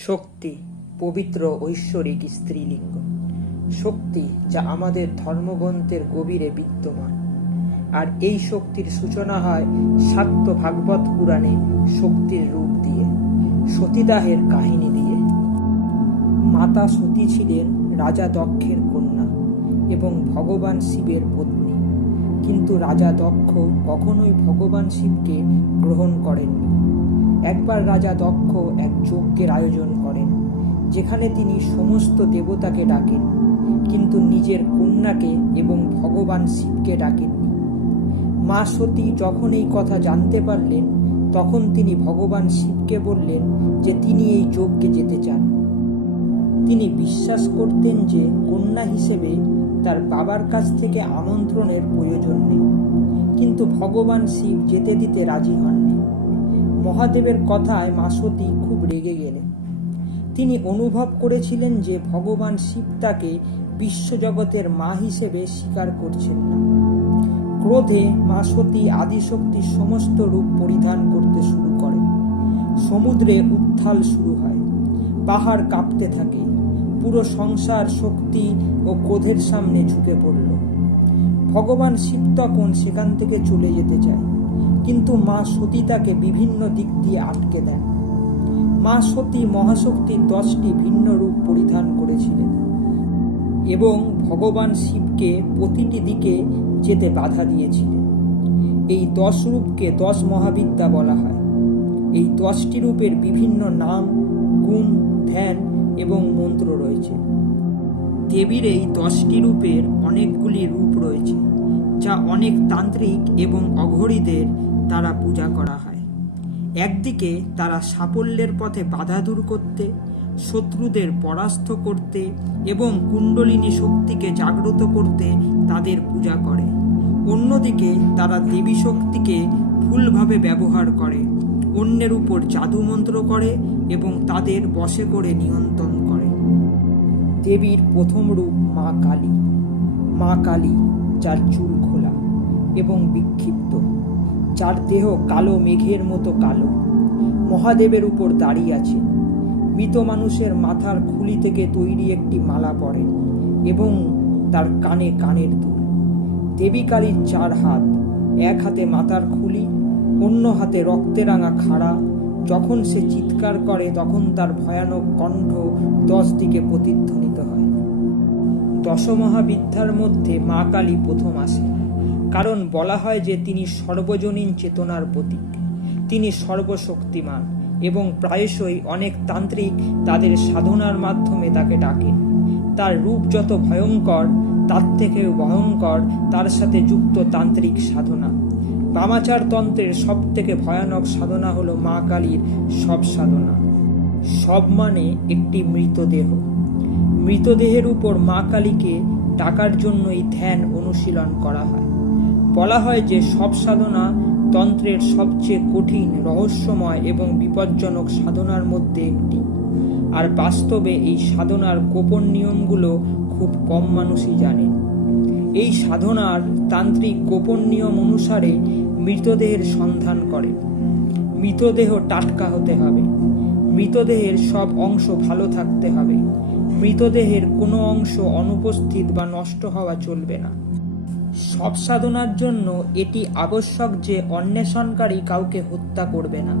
শক্তি পবিত্র ঐশ্বরিক স্ত্রীলিঙ্গ। শক্তি যা আমাদের ধর্মগ্রন্থের গভীরে বিদ্যমান। আর এই শক্তির সূচনা হয় শাক্ত ভাগবত পুরাণে শক্তির রূপ দিয়ে, সতীদাহের কাহিনী দিয়ে। মাতা সতী ছিলেন রাজা দক্ষের কন্যা এবং ভগবান শিবের পত্নী, কিন্তু রাজা দক্ষ কখনোই ভগবান শিবকে গ্রহণ করেননি। একবার রাজা দক্ষ এক যজ্ঞের আয়োজন করেন, যেখানে তিনি সমস্ত দেবতাকে ডাকেন, কিন্তু নিজের কন্যাকে এবং ভগবান শিবকে ডাকেননি। মা সতী যখন এই কথা জানতে পারলেন, তখন তিনি ভগবান শিবকে বললেন যে তিনি এই যজ্ঞে যেতে চান। তিনি বিশ্বাস করতেন যে কন্যা হিসেবে তার বাবার কাছ থেকে আমন্ত্রণের প্রয়োজন নেই, কিন্তু ভগবান শিব যেতে দিতে রাজি হননি। মহাদেবের কথায় মা সতী খুব রেগে গেলেন। তিনি অনুভব করেছিলেন যে ভগবান শিব তাকে বিশ্বজগতের মা হিসেবে স্বীকার করছেন না। ক্রোধে মা সতী আদিশক্তির সমস্ত রূপ পরিধান করতে শুরু করেন। সমুদ্রে উত্থাল শুরু হয়, পাহাড় কাঁপতে থাকে, পুরো সংসার শক্তি ও ক্রোধের সামনে ঝুঁকে পড়ল। ভগবান শিব তখন সেখান থেকে চলে যেতে চায়, কিন্তু মা সতী তাকে বিভিন্ন দিক দিয়ে আটকে দেন। মা সতী মহাশক্তির 10টি ভিন্ন রূপ পরিধান করেছিলেন এবং ভগবান শিবকে প্রতিটি দিকে যেতে বাধা দিয়েছিলেন। এই 10 রূপকে 10 মহাবিদ্যা বলা হয়। এই 10টি রূপের বিভিন্ন নাম, গুণ, ধ্যান এবং মন্ত্র রয়েছে। দেবীর এই 10টি রূপের অনেকগুলি রূপ রয়েছে, যা অনেক তান্ত্রিক এবং অঘরীদের দ্বারা পূজা করা হয়। একদিকে তারা সাফল্যের পথে বাধা দূর করতে, শত্রুদের পরাস্ত করতে এবং কুণ্ডলিনী শক্তিকে জাগ্রত করতে তাদের পূজা করে। অন্যদিকে তারা দেবী শক্তিকে ভুলভাবে ব্যবহার করে, অন্যের উপর জাদুমন্ত্র করে এবং তাদের বশে করে নিয়ন্ত্রণ করে। দেবীর প্রথম রূপ মা কালী। মা কালী, যার চুল খোলা এবং বিক্ষিপ্ত, যার দেহ কালো মেঘের মতো কালো, মহাদেবের উপর দাঁড়িয়ে আছে। মৃত মানুষের মাথার খুলি থেকে তৈরি একটি মালা পরে এবং তার কানে কানের দুল। দেবী কালীর 4 হাত, এক হাতে মাথার খুলি, অন্য হাতে রক্তে রাঙা খাড়া। যখন সে চিৎকার করে, তখন তার ভয়ানক কণ্ঠ 10 দিকে প্রতিধ্বনিত হয়। 10 মহাবিদ্যার মধ্যে মা কালী প্রথম আসে, কারণ বলা হয় যে তিনি সর্বজনীন চেতনার প্রতীক। তিনি সর্বশক্তিমান এবং প্রায়শই অনেক তান্ত্রিক তাদের সাধনার মাধ্যমে তাকে ডাকেন। তার রূপ যত ভয়ঙ্কর, তার থেকেও ভয়ঙ্কর তার সাথে যুক্ত তান্ত্রিক সাধনা। বামাচার তন্ত্রের সব থেকে ভয়ানক সাধনা হলো মা কালীর সব সাধনা। সব মানে একটি মৃতদেহ। মৃতদেহের উপর মা কালীকে ডাকার জন্যই ধ্যান অনুশীলন করা হয়। বলা হয় যে সব সাধনা তন্ত্রের সবচেয়ে কঠিন, রহস্যময় এবং বিপজ্জনক সাধনার মধ্যে একটি। আর বাস্তবে এই সাধনার গোপন নিয়মগুলো খুব কম মানুষই জানে। এই সাধনার তান্ত্রিক গোপন নিয়ম অনুসারে মৃতদেহের সন্ধান করে। মৃতদেহ টাটকা হতে হবে, মৃতদেহের সব অংশ ভালো থাকতে হবে, মৃতদেহের কোনো অংশ অনুপস্থিত বা নষ্ট হওয়া চলবে না। সব সাধনার জন্য এটি আবশ্যক যে অন্বেষণকারী কাউকে হত্যা করবে না,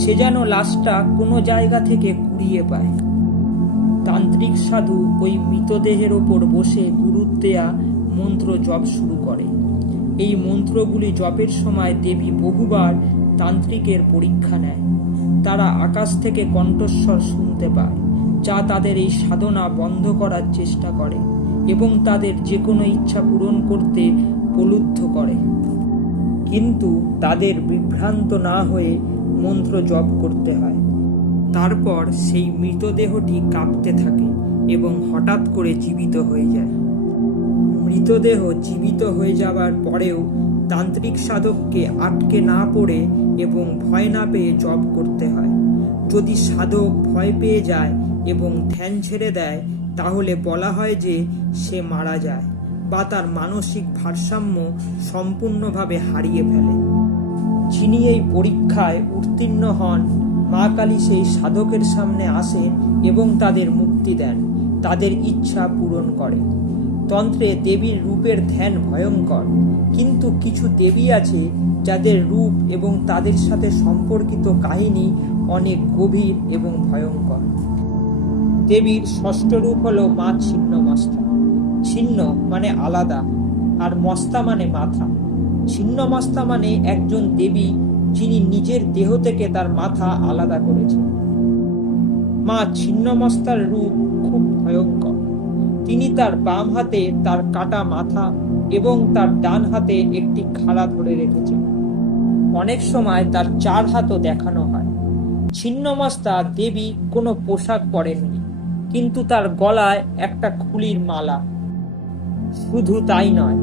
সে যেন লাশটা কোনো জায়গা থেকে কুড়িয়ে পায়। তান্ত্রিক সাধু ওই মৃতদেহের ওপর বসে গুরুর দেয়া মন্ত্র জপ শুরু করে। এই মন্ত্রগুলি জপের সময় দেবী বহুবার তান্ত্রিকের পরীক্ষা নেয়। তারা আকাশ থেকে কণ্ঠস্বর শুনতে পায়, যা তাদের এই সাধনা বন্ধ করার চেষ্টা করে এবং তাদের যে কোনো ইচ্ছা পূরণ করতে প্রলুব্ধ করে। কিন্তু তাদের বিভ্রান্ত না হয়ে মন্ত্র জপ করতে হয়। তারপর সেই মৃতদেহটি কাঁপতে থাকে এবং হঠাৎ করে জীবিত হয়ে যায়। মৃতদেহ জীবিত হয়ে যাওয়ার পরেও তান্ত্রিক সাধককে আটকে না পড়ে এবং ভয় না পেয়ে জপ করতে হয়। যদি সাধক ভয় পেয়ে যায় এবং ধ্যান ছেড়ে দেয়, তাহলে বলা হয় যে সে মারা যায় বা তার মানসিক ভারসাম্য সম্পূর্ণভাবে হারিয়ে ফেলে। যিনি এই পরীক্ষায় উত্তীর্ণ হন মা কালী সেই সাধকের সামনে আসেন এবং তাদের মুক্তি দেন, তাদের ইচ্ছা পূরণ করেন। তন্ত্রে দেবীর রূপের ধ্যান ভয়ঙ্কর, কিন্তু কিছু দেবী আছে যাদের রূপ এবং তাদের সাথে সম্পর্কিত কাহিনী অনেক গভীর এবং ভয়ঙ্কর। দেবীর ষষ্ঠ রূপ হলো মা ছিন্নমস্তা। ছিন্ন মানে আলাদা, আর মস্তা মানে মাথা। ছিন্নমস্তা মানে একজন দেবী যিনি নিজের দেহ থেকে তার মাথা আলাদা করেছেন। মা ছিন্নমস্তার রূপ খুব ভয়ঙ্কর। তিনি তার বাম হাতে তার কাটা মাথা এবং তার ডান হাতে একটি খাড়া ধরে রেখেছেন। অনেক সময় তার 4 হাতও দেখানো হয়। ছিন্নমস্তা দেবী কোনো পোশাক পরেননি, কিন্তু তার গলায় একটা খুলির মালা। শুধু তাই নয়,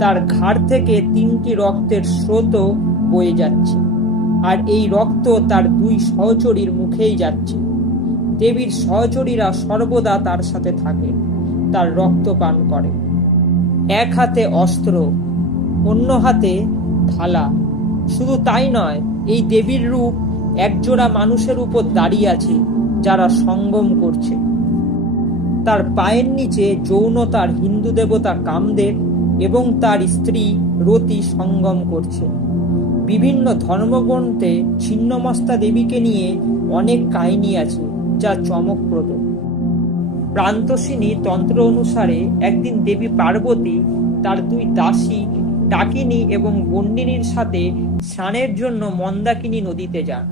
তার ঘাড় থেকে 3টি রক্তের স্রোতও বয়ে যাচ্ছে, আর এই রক্ত তার 2 সহচরীর মুখেই যাচ্ছে। দেবীর সহচরীরা সর্বদা তার সাথে থাকে, তার রক্ত পান করে। এক হাতে অস্ত্র, অন্য হাতে থালা। শুধু তাই নয়, এই দেবীর রূপ একজোড়া মানুষের উপর দাঁড়িয়ে আছে যারা সঙ্গম করছে। তার পায়ের নিচে যৌনতার হিন্দু দেবতা কামদেব এবং তার স্ত্রী রতি সঙ্গম করছে। বিভিন্ন ধর্মগ্রন্থে ছিন্নমস্তা দেবীকে নিয়ে অনেক কাহিনী আছে যা চমকপ্রদ। প্রান্তসিনী তন্ত্র অনুসারে একদিন দেবী পার্বতী তার 2 দাসী ডাকিনী এবং বন্দিনীর সাথে স্নানের জন্য মন্দাকিনী নদীতে যান,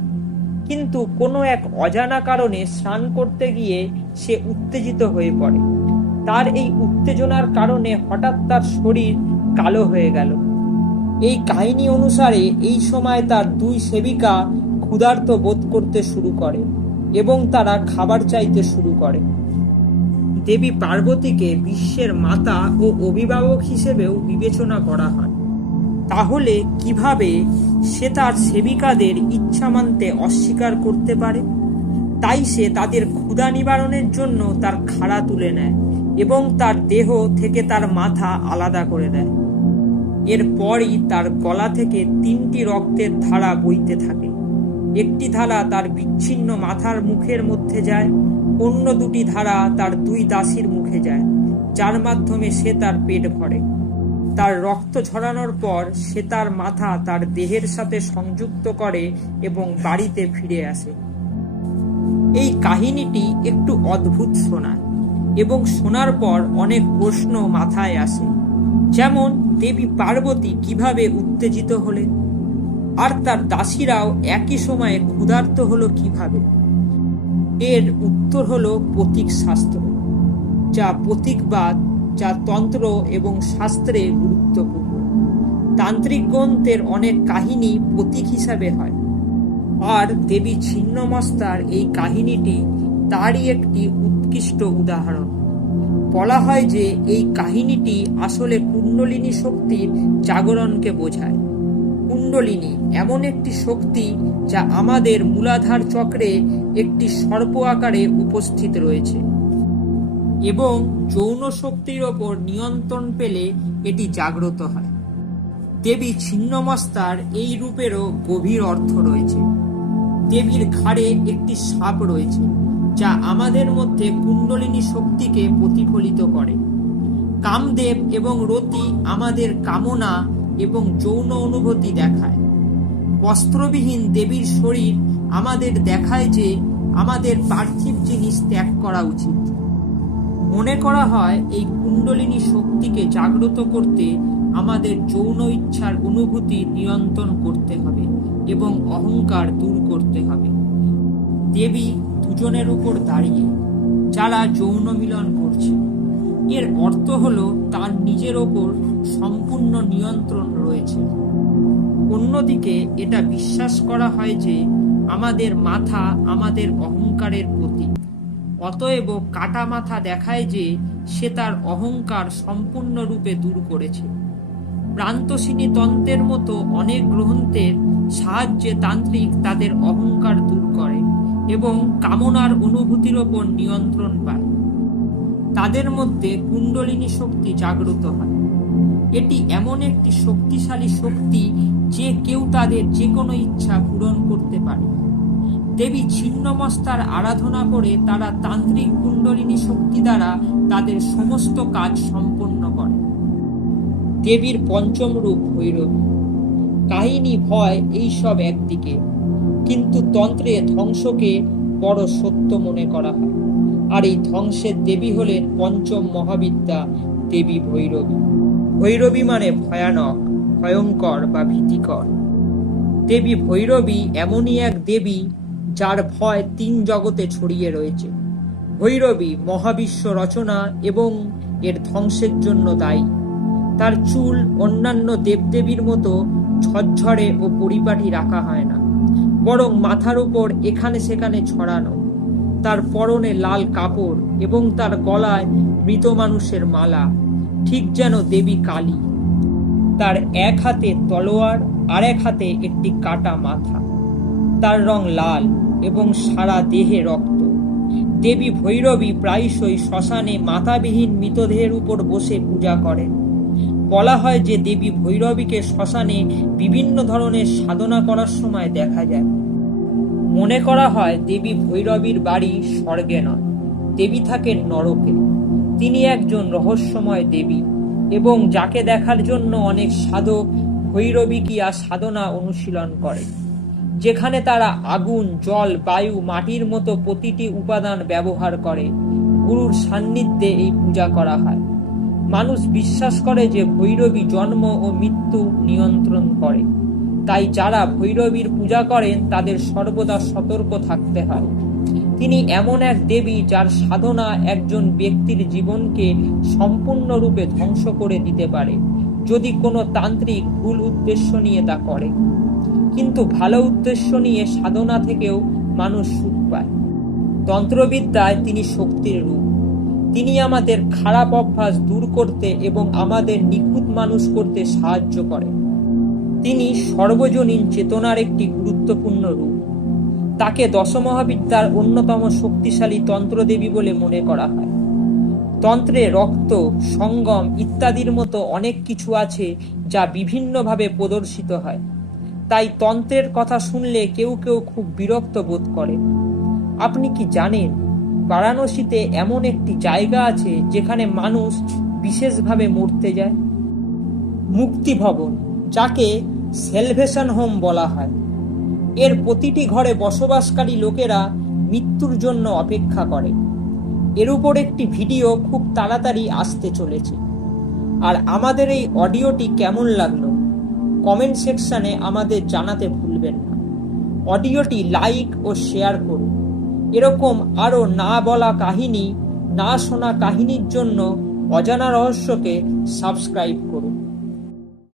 কিন্তু কোনো এক অজানা কারণে স্নান করতে গিয়ে সে উত্তেজিত হয়ে পড়ে। তার এই উত্তেজনার কারণে হঠাৎ তার শরীর কালো হয়ে গেল। এই কাহিনী অনুসারে এই সময় তার 2 সেবিকা ক্ষুধার্ত বোধ করতে শুরু করে এবং তারা খাবার চাইতে শুরু করে। দেবী পার্বতীকে বিশ্বের মাতা ও অভিভাবক হিসেবেও বিবেচনা করা হয়। তাহলে কিভাবে সে তার সেবিকাদের ইচ্ছা মানতে অস্বীকার করতে পারে? তাই সে তাদের ক্ষুধা নিবারণের জন্য তার খাড়া তুলে নেয় এবং তার দেহ থেকে তার মাথা আলাদা করে দেয়। এরপরই তার গলা থেকে 3টি রক্তের ধারা বইতে থাকে। একটি ধারা তার বিচ্ছিন্ন মাথার মুখের মধ্যে যায়, অন্য 2টি ধারা তার 2 দাসীর মুখে যায়, যার মাধ্যমে সে তার পেট ভরে। তার রক্ত ঝরানোর পর সে তার মাথা তার দেহের সাথে সংযুক্ত করে এবং বাড়িতে ফিরে আসে। এই কাহিনীটি একটু অদ্ভুত শোনায় এবং শোনার পর অনেক প্রশ্ন মাথায় আসে, যেমন দেবী পার্বতী কিভাবে উত্তেজিত হলেন, আর তার দাসীরাও একই সময়ে ক্ষুধার্ত হলো কিভাবে? এর উত্তর হলো প্রতীক শাস্ত্র, যা প্রতীকবাদ, যা তন্ত্র এবং শাস্ত্রে গুরুত্বপূর্ণ। তান্ত্রিক গ্রন্থের অনেক কাহিনী প্রতীক হিসাবে হয়, আর দেবী ছিন্নমস্তার এই কাহিনীটি তারই একটি উৎকৃষ্ট উদাহরণ। বলা হয় যে এই কাহিনীটি আসলে কুণ্ডলিনী শক্তির জাগরণকে বোঝায়। কুণ্ডলিনী এমন একটি শক্তি যা আমাদের মূলাধার চক্রে একটি সর্প আকারে উপস্থিত রয়েছে, এবং যৌন শক্তির ওপর নিয়ন্ত্রণ পেলে এটি জাগ্রত হয়। দেবী ছিন্নমস্তার এই রূপেরও গভীর অর্থ রয়েছে। দেবীর ঘাড়ে একটি সাপ রয়েছে, যা আমাদের মধ্যে কুণ্ডলিনী শক্তিকে প্রতিফলিত করে। কামদেব এবং রতি আমাদের কামনা এবং যৌন অনুভূতি দেখায়। বস্ত্রবিহীন দেবীর শরীর আমাদের দেখায় যে আমাদের পার্থিব জিনিস ত্যাগ করা উচিত। মনে করা হয় এই কুণ্ডলিনী শক্তিকে জাগ্রত করতে আমাদের যৌন ইচ্ছার অনুভূতি নিয়ন্ত্রণ করতে হবে এবং অহংকার দূর করতে হবে। দেবী দুজনের উপর দাঁড়িয়ে, যারা যৌন মিলন করছে। এর অর্থ হলো তার নিজের ওপর সম্পূর্ণ নিয়ন্ত্রণ রয়েছে। অন্যদিকে এটা বিশ্বাস করা হয় যে আমাদের মাথা আমাদের অহংকারের প্রতীক, অতএব কাটা মাথা দেখায় যে সে তার অহংকার সম্পূর্ণরূপে দূর করেছে। প্রান্তসিনী তন্ত্রের মতো অনেক গ্রন্থের সাহায্যে তান্ত্রিক তাদের অহংকার দূর করে এবং কামনার অনুভূতির ওপর নিয়ন্ত্রণ পায়। তাদের মধ্যে কুণ্ডলিনী শক্তি জাগ্রত হয়। এটি এমন একটি শক্তিশালী শক্তি যে কেউ তাদের যে কোনো ইচ্ছা পূরণ করতে পারে। দেবী ছিন্নমস্তার আরাধনা করে তারা তান্ত্রিক কুণ্ডলিনী শক্তি দ্বারা তাদের সমস্ত কাজ সম্পন্ন করে। দেবীর পঞ্চম রূপ ভৈরবী। কাহিনী ভয় এইসব একদিকে, কিন্তু তন্ত্রে ধ্বংসকে বড় সত্য মনে করা হয়। আর এই ধ্বংসের দেবী হলেন পঞ্চম মহাবিদ্যা দেবী ভৈরবী। ভৈরবী মানে ভয়ানক, ভয়ঙ্কর বা ভীতিকর। দেবী ভৈরবী এমনই এক দেবী যার ভয় 3 জগতে ছড়িয়ে রয়েছে। ভৈরবী মহাবিশ্ব রচনা এবং এর ধ্বংসের জন্য দায়ী। তার চুল অন্যান্য দেবদেবীর মতো ঝরঝরে ও পরিপাটি রাখা হয় না, বরং মাথার উপর এখানে সেখানে ছড়ানো। তার পরনে লাল কাপড় এবং তার গলায় মৃত মানুষের মালা, ঠিক যেন দেবী কালী। তার এক হাতে তলোয়ার, আর এক হাতে একটি কাটা মাথা। তার রং লাল এবং সারা দেহে রক্ত। দেবী ভৈরবী প্রায়শই শ্মশানে মাথাবিহীন মৃতদেহের উপর বসে পূজা করেন। বলা হয় যে দেবী ভৈরবীকে শ্মশানে বিভিন্ন ধরনের সাধনা করার সময় দেখা যায়। মনে করা হয় দেবী ভৈরবীর বাড়ি স্বর্গে নয়, দেবী থাকেন নরকে। তিনি একজন রহস্যময় দেবী এবং যাকে দেখার জন্য অনেক সাধক ভৈরবীকিয়া সাধনা অনুশীলন করে, যেখানে তারা আগুন, জল, বায়ু, মাটির মতো প্রতিটি উপাদান ব্যবহার করে। গুরুর সান্নিধ্যে এই পূজা করা হয়। মানুষ বিশ্বাস করে যে ভৈরবী জন্ম ও মৃত্যু নিয়ন্ত্রণ করে। তাই যারা ভৈরবীর পূজা করেন তাদের সর্বদা সতর্ক থাকতে হয়। তিনি এমন এক দেবী যার সাধনা একজন ব্যক্তির জীবনকে সম্পূর্ণরূপে ধ্বংস করে দিতে পারে, যদি কোনো তান্ত্রিক ভুল উদ্দেশ্য নিয়ে তা করে। কিন্তু ভালো উদ্দেশ্য নিয়ে সাধনা থেকেও মানুষ সুখ পায়। তন্ত্রবিদ্যায় তিনি শক্তির রূপ। তিনি আমাদের খারাপ অভ্যাস দূর করতে এবং আমাদের নিখুঁত মানুষ করতে সাহায্য করেন। তিনি সর্বজনীন চেতনার একটি গুরুত্বপূর্ণ রূপ। তাকে দশমহাবিদ্যার অন্যতম শক্তিশালী তন্ত্রদেবী বলে মনে করা হয়। তন্ত্রে রক্ত, সঙ্গম ইত্যাদির মতো অনেক কিছু আছে যা বিভিন্নভাবে প্রদর্শিত হয়। তাই তন্ত্রের কথা শুনলে কেউ কেউ খুব বিরক্ত বোধ করে। আপনি কি জানেন, বারাণসীতে এমন একটি জায়গা আছে যেখানে মানুষ বিশেষভাবে মরতে যায়? মুক্তি ভবন, যাকে সেলভেশন হোম বলা হয়। এর প্রতিটি ঘরে বসবাসকারী লোকেরা মৃত্যুর জন্য অপেক্ষা করে। এর উপর একটি ভিডিও খুব তাড়াতাড়ি আসতে চলেছে। আর আমাদের এই অডিওটি কেমন লাগলো কমেন্ট সেকশনে আমাদের জানাতে ভুলবেন না। অডিওটি লাইক ও শেয়ার করুন। এরকম আরো না বলা কাহিনী, না শোনা কাহিনীর জন্য অজানা রহস্যকে সাবস্ক্রাইব করুন।